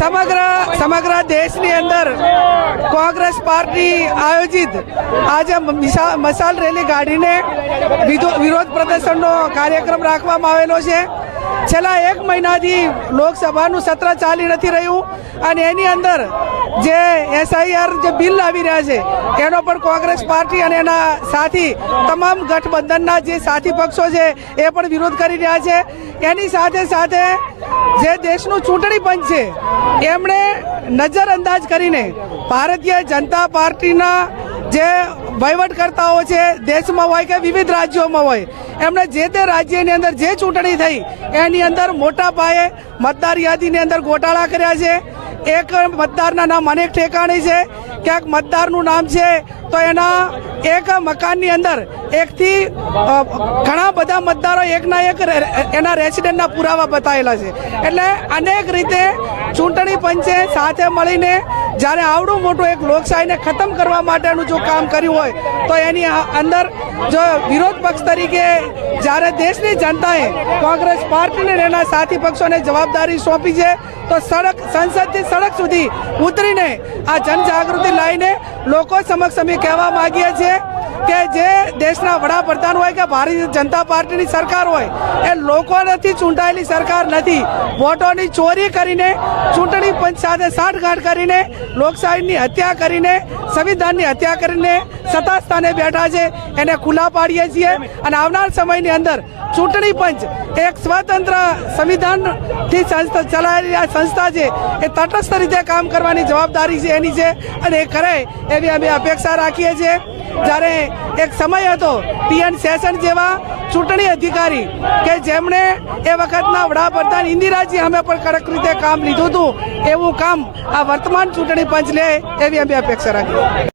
સમગ્ર સમગ્ર દેશની અંદર કોંગ્રેસ પાર્ટી આયોજિત આજે મશાલ રેલી કાઢીને વિરોધ પ્રદર્શનનો કાર્યક્રમ રાખવામાં આવેલો છે. છેલ્લા એક મહિનાથી લોકસભાનું સત્ર ચાલી નથી રહ્યું અને એની અંદર જે એસઆઈઆર જે બિલ લાવી રહ્યા છે, એનો પણ કોંગ્રેસ પાર્ટી અને એના સાથી તમામ ગઠબંધનના જે સાથી પક્ષો છે, એ પણ વિરોધ કરી રહ્યા છે. એની સાથે સાથે જે દેશનું ચૂંટણી પંચ છે, એમણે નજરઅંદાજ કરીને ભારતીય જનતા પાર્ટીના જે વહીવટકર્તાઓ છે, દેશમાં હોય કે વિવિધ રાજ્યોમાં હોય, એમણે જે તે રાજ્યની અંદર જે ચૂંટણી થઈ, એની અંદર મોટા પાયે મતદાર યાદીની અંદર ગોટાળા કર્યા છે. એક મતદારના નામ અનેક ઠેકાણી છે. ક્યાંક મતદારનું નામ છે, તો એના એક મકાનની અંદર એકથી ઘણા બધા મતદારો એકના એક એના રેસિડેન્ટના પુરાવા બતાવેલા છે. એટલે અનેક રીતે ચૂંટણી પંચે સાથે મળીને જ્યારે આવડું મોટું એક લોકશાહીને ખતમ કરવા માટેનું જો કામ કર્યું હોય, તો એની અંદર જો વિરોધ પક્ષ તરીકે જ્યારે દેશની જનતાએ કોંગ્રેસ પાર્ટીને એના સાથી પક્ષોને જવાબદારી સોંપી છે, તો સડક સંસદથી સડક સુધી ઉતરીને આ જનજાગૃતિ લાવીને લોકો સમક્ષ અમે કહેવા માગીએ છીએ કે જે દેશના વડાપ્રધાન હોય કે ભારતીય જનતા પાર્ટીની સરકાર હોય, એ લોકોથી ચૂંટાયેલી સરકાર નથી. વોટોની ચોરી કરીને, ચૂંટણી પંચ સાથે સાંઠગાંઠ કરીને, લોકશાહીની હત્યા કરીને સંવિધાનની હત્યા કરીને સત્તા સ્થાને બેઠા છે, એને ખુલ્લા પાડીએ છીએ અને આવનાર સમયની અંદર ચૂંટણી પંચ એક સ્વતંત્ર સંવિધાનથી સંસ્થા ચલાવેલી આ સંસ્થા છે, એ તટસ્થ રીતે કામ કરવાની જવાબદારી છે એની છે અને એ કરે એવી અમે અપેક્ષા રાખીએ છીએ. જ્યારે એક સમય હતો, પીએન સેશન જેવા ચૂંટણી અધિકારી કે જેમણે એ વખતના વડાપ્રધાન ઇન્દિરાજી અમે પણ કડક રીતે કામ લીધું હતું, એવું કામ આ વર્તમાન ચૂંટણી પંચ લે એવી અમે અપેક્ષા રાખીએ.